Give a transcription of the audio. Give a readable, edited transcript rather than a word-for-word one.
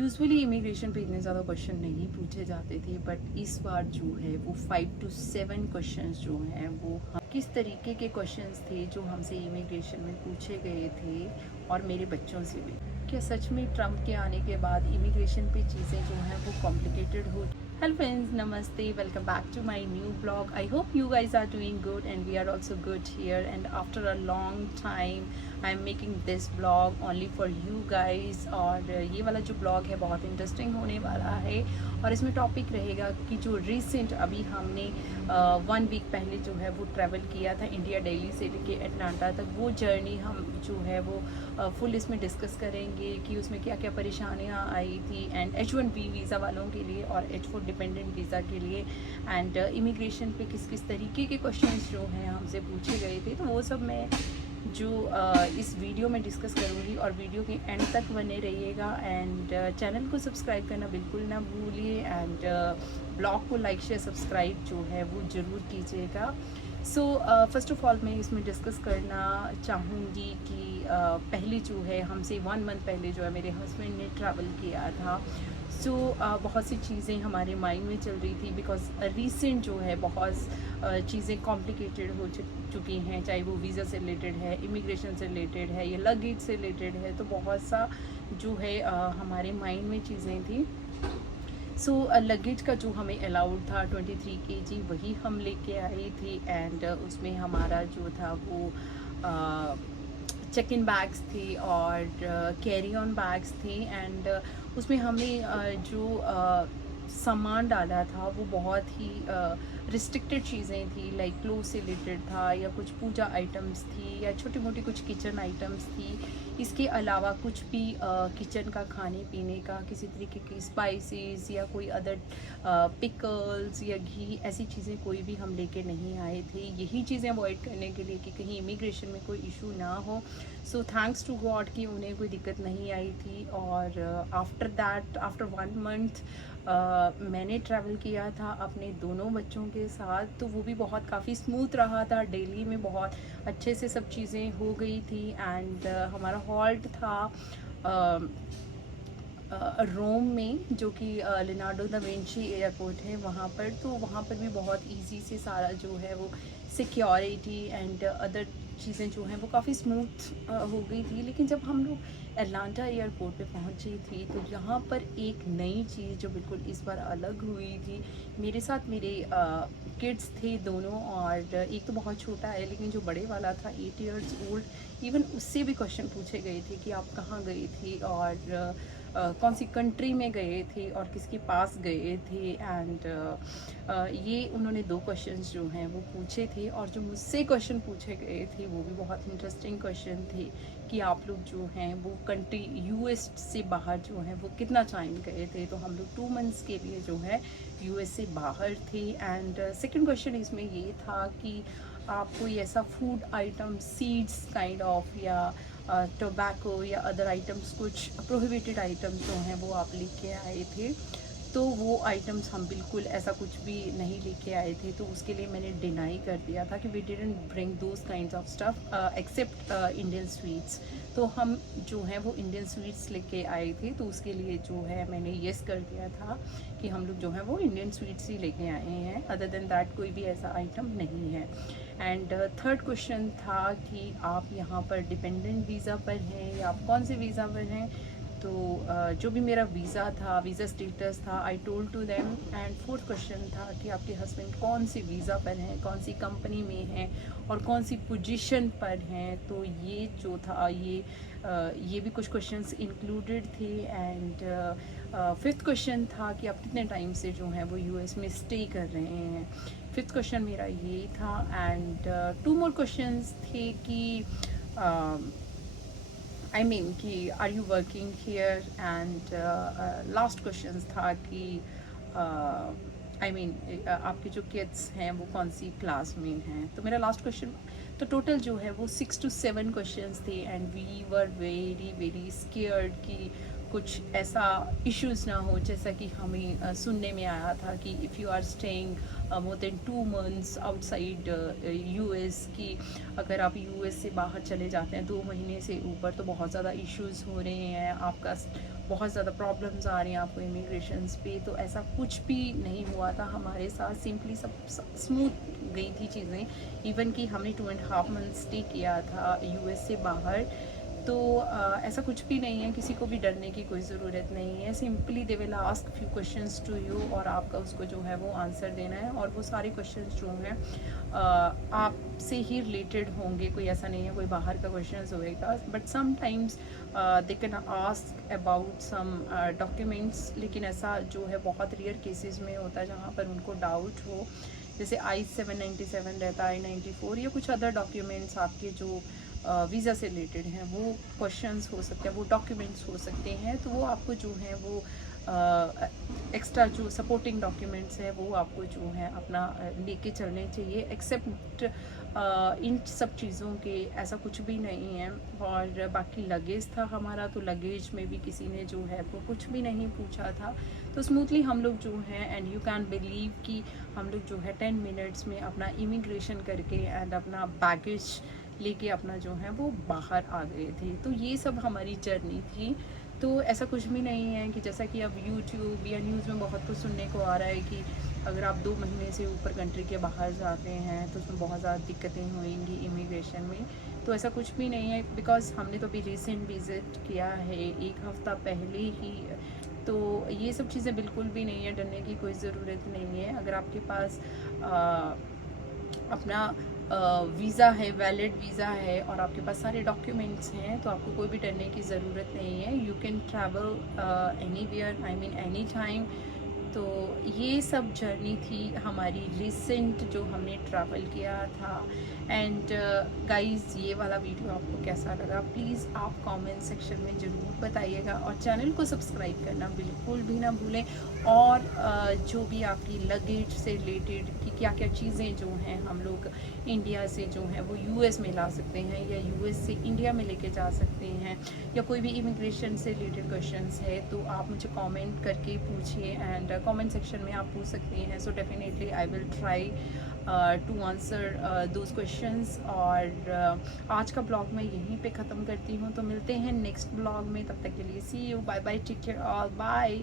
Usually immigration पे इतने ज़्यादा क्वेश्चन नहीं पूछे जाते थे, बट इस बार जो है वो 5 to 7 क्वेश्चंस जो हैं वो किस तरीके के क्वेश्चंस थे जो हमसे इमिग्रेशन में पूछे गए थे, और मेरे बच्चों से भी। क्या सच में ट्रम्प के आने के बाद इमिग्रेशन पे चीज़ें जो हैं वो कॉम्प्लिकेटेड हो। हेलो फ्रेंड्स, नमस्ते, welcome back to my new blog. I hope you guys are doing good and we are also good here, and after a long time I am making this blog only for you guys. और ये वाला जो blog है बहुत interesting होने वाला है, और इसमें टॉपिक रहेगा कि जो रिसेंट अभी हमने 1 वीक पहले जो है वो ट्रैवल किया था इंडिया, दिल्ली से लेके अटलांटा तक, वो जर्नी हम जो है वो फुल इसमें डिस्कस करेंगे कि उसमें क्या क्या परेशानियाँ आई थी, एंड H1B वीज़ा वालों के लिए और H4 डिपेंडेंट वीज़ा के लिए, एंड इमिग्रेशन पे किस किस तरीके के क्वेश्चंस जो हैं हमसे पूछे गए थे। तो वो सब मैं जो इस वीडियो में डिस्कस करूँगी, और वीडियो के एंड तक बने रहिएगा, एंड चैनल को सब्सक्राइब करना बिल्कुल ना भूलिए, एंड ब्लॉग को लाइक शेयर सब्सक्राइब जो है वो ज़रूर कीजिएगा। सो फर्स्ट ऑफ ऑल मैं इसमें डिस्कस करना चाहूँगी कि पहले जो है हमसे 1 मंथ पहले जो है मेरे हस्बैंड ने ट्रैवल किया था। सो बहुत सी चीज़ें हमारे माइंड में चल रही थी, बिकॉज रिसेंट जो है बहुत चीज़ें कॉम्प्लिकेटेड हो चुकी हैं, चाहे वो वीज़ा से रिलेटेड है, इमिग्रेशन से रिलेटेड है, या लगेज से रिलेटेड है। तो बहुत सा जो है हमारे माइंड में चीज़ें थी। सो लगेज का जो हमें अलाउड था 23 kg वही हम लेके आए थे, एंड उसमें हमारा जो था वो चेक इन बैग्स थे और कैरी ऑन बैग्स थे, एंड उसमें हमने जो सामान डाला था वो बहुत ही रिस्ट्रिक्टेड चीज़ें थी, लाइक क्लोथ से रिलेटेड था, या कुछ पूजा आइटम्स थी, या छोटी मोटी कुछ किचन आइटम्स थी। इसके अलावा कुछ भी किचन का, खाने पीने का, किसी तरीके की स्पाइसेस या कोई अदर पिकल्स या घी, ऐसी चीज़ें कोई भी हम लेके नहीं आए थे, यही चीज़ें अवॉइड करने के लिए कि कहीं इमिग्रेशन में कोई इशू ना हो। सो थैंक्स टू गॉड कि उन्हें कोई दिक्कत नहीं आई थी। और आफ्टर दैट, आफ्टर 1 मंथ मैंने ट्रैवल किया था अपने दोनों बच्चों के साथ, तो वो भी बहुत काफ़ी स्मूथ रहा था। दिल्ली में बहुत अच्छे से सब चीज़ें हो गई थी, एंड हमारा हॉल्ट था रोम में, जो कि लिनार्डो दा विंची एयरपोर्ट है वहाँ पर। तो वहाँ पर भी बहुत इजी से सारा जो है वो सिक्योरिटी एंड अदर चीज़ें जो हैं वो काफ़ी स्मूथ हो गई थी। लेकिन जब हम लोग अटलांटा एयरपोर्ट पे पहुँचे थे, तो यहाँ पर एक नई चीज़ जो बिल्कुल इस बार अलग हुई थी। मेरे साथ मेरे किड्स थे दोनों, और एक तो बहुत छोटा है, लेकिन जो बड़े वाला था 8 years ओल्ड, इवन उससे भी क्वेश्चन पूछे गए थे कि आप कहाँ गए थे, और कौन सी कंट्री में गए थे, और किसके पास गए थे। एंड ये उन्होंने 2 क्वेश्चंस जो हैं वो पूछे थे, और जो मुझसे क्वेश्चन पूछे गए थे वो भी बहुत इंटरेस्टिंग क्वेश्चन थे कि आप लोग जो हैं वो कंट्री US से बाहर जो हैं वो कितना टाइम गए थे। तो हम लोग 2 मंथ्स के लिए जो है US से बाहर थे। एंड सेकंड क्वेश्चन इसमें ये था कि आप कोई ऐसा food item, seeds kind of, या टोबैको या अदर आइटम्स, कुछ प्रोहिबिटेड आइटम्स जो हैं वो आप लेके आए थे। तो वो आइटम्स हम बिल्कुल ऐसा कुछ भी नहीं लेके आए थे, तो उसके लिए मैंने डिनाई कर दिया था कि we didn't bring those kinds of stuff except Indian sweets. तो हम जो हैं वो इंडियन स्वीट्स लेके आए थे, तो उसके लिए जो है मैंने येस कर दिया था कि हम लोग जो है वो इंडियन स्वीट्स ही लेके आए हैं, अदर देन दैट कोई भी ऐसा आइटम नहीं है। एंड थर्ड क्वेश्चन था कि आप यहाँ पर डिपेंडेंट वीज़ा पर हैं या आप कौन से वीज़ा पर हैं। तो जो भी मेरा वीज़ा था, वीज़ा स्टेटस था, I told to them. And fourth question था कि आपके हस्बैंड कौन सी वीज़ा पर हैं, कौन सी कंपनी में हैं, और कौन सी पोजीशन पर हैं। तो ये जो था ये भी कुछ क्वेश्चंस इंक्लूडेड थे। एंड फिफ्थ क्वेश्चन था कि आप कितने टाइम से जो हैं वो US में स्टे कर रहे हैं। फिफ्थ क्वेश्चन मेरा ये था। एंड 2 मोर क्वेश्चंस थे कि आई मीन कि are you working here. And last question था कि आई मीन आपके जो किड्स हैं वो कौन सी क्लास में हैं। तो मेरा लास्ट क्वेश्चन, तो टोटल जो है वो 6 to 7 क्वेश्चंस थे, and we were very very scared कि कुछ ऐसा इश्यूज ना हो जैसा कि हमें सुनने में आया था कि if you are staying more than 2 months outside US, की अगर आप यूएस से बाहर चले जाते हैं 2 महीने से ऊपर तो बहुत ज़्यादा इश्यूज हो रहे हैं, आपका बहुत ज़्यादा प्रॉब्लम्स आ रही हैं आपको इमिग्रेशंस पे। तो ऐसा कुछ भी नहीं हुआ था हमारे साथ, सिंपली सब स्मूथ गई थी चीज़ें। इवन कि हमने 2.5 months स्टे किया था यूएस से बाहर। तो ऐसा कुछ भी नहीं है, किसी को भी डरने की कोई ज़रूरत नहीं है। Simply they will ask few questions to you और आपका उसको जो है वो आंसर देना है, और वो सारे क्वेश्चंस जो हैं आपसे ही रिलेटेड होंगे। कोई ऐसा नहीं है कोई बाहर का क्वेश्चन होएगा, but sometimes they can ask about some documents, लेकिन ऐसा जो है बहुत रेयर केसेस में होता है जहाँ पर उनको डाउट हो। जैसे I-797 रहता है, I-94 या कुछ अदर डॉक्यूमेंट्स आपके जो वीज़ा से रिलेटेड हैं, वो क्वेश्चंस हो सकते हैं, वो डॉक्यूमेंट्स हो सकते हैं। तो वो आपको जो है वो एक्स्ट्रा जो सपोर्टिंग डॉक्यूमेंट्स है वो आपको जो है अपना लेके चलने चाहिए। एक्सेप्ट इन सब चीज़ों के ऐसा कुछ भी नहीं है। और बाकी लगेज था हमारा, तो लगेज में भी किसी ने जो है वो कुछ भी नहीं पूछा था। तो स्मूथली हम लोग जो हैं, एंड यू कैन बिलीव कि हम लोग जो है 10 मिनट्स में अपना इमिग्रेशन करके एंड अपना बैगेज लेके अपना जो है वो बाहर आ गए थे। तो ये सब हमारी जर्नी थी। तो ऐसा कुछ भी नहीं है कि जैसा कि अब यूट्यूब या न्यूज़ में बहुत कुछ सुनने को आ रहा है कि अगर आप 2 महीने से ऊपर कंट्री के बाहर जाते हैं तो उसमें बहुत ज़्यादा दिक्कतें होंगी इमिग्रेशन में। तो ऐसा कुछ भी नहीं है, बिकॉज़ हमने तो अभी रिसेंट विज़िट किया है 1 हफ़्ता पहले ही। तो ये सब चीज़ें बिल्कुल भी नहीं है, डरने की कोई ज़रूरत नहीं है। अगर आपके पास अपना वीज़ा है, वैलिड वीज़ा है और आपके पास सारे डॉक्यूमेंट्स हैं, तो आपको कोई भी डरने की ज़रूरत नहीं है। You can travel anywhere, I mean any time. तो ये सब जर्नी थी हमारी रिसेंट जो हमने ट्रैवल किया था। एंड गाइस, ये वाला वीडियो आपको कैसा लगा प्लीज़ आप कमेंट सेक्शन में ज़रूर बताइएगा, और चैनल को सब्सक्राइब करना बिल्कुल भी ना भूलें। और जो भी आपकी लगेज से रिलेटेड कि क्या क्या चीज़ें जो हैं हम लोग इंडिया से जो है वो यूएस में ला सकते हैं, या यूएस से इंडिया में लेके जा सकते हैं, या कोई भी इमिग्रेशन से रिलेटेड क्वेश्चंस है, तो आप मुझे कमेंट करके पूछिए। एंड कमेंट सेक्शन में आप पूछ सकते हैं। So definitely I will try to answer those questions. और आज का ब्लॉग मैं यहीं पे ख़त्म करती हूँ। तो मिलते हैं नेक्स्ट ब्लॉग में, तब तक के लिए see you, bye bye, take care all, bye.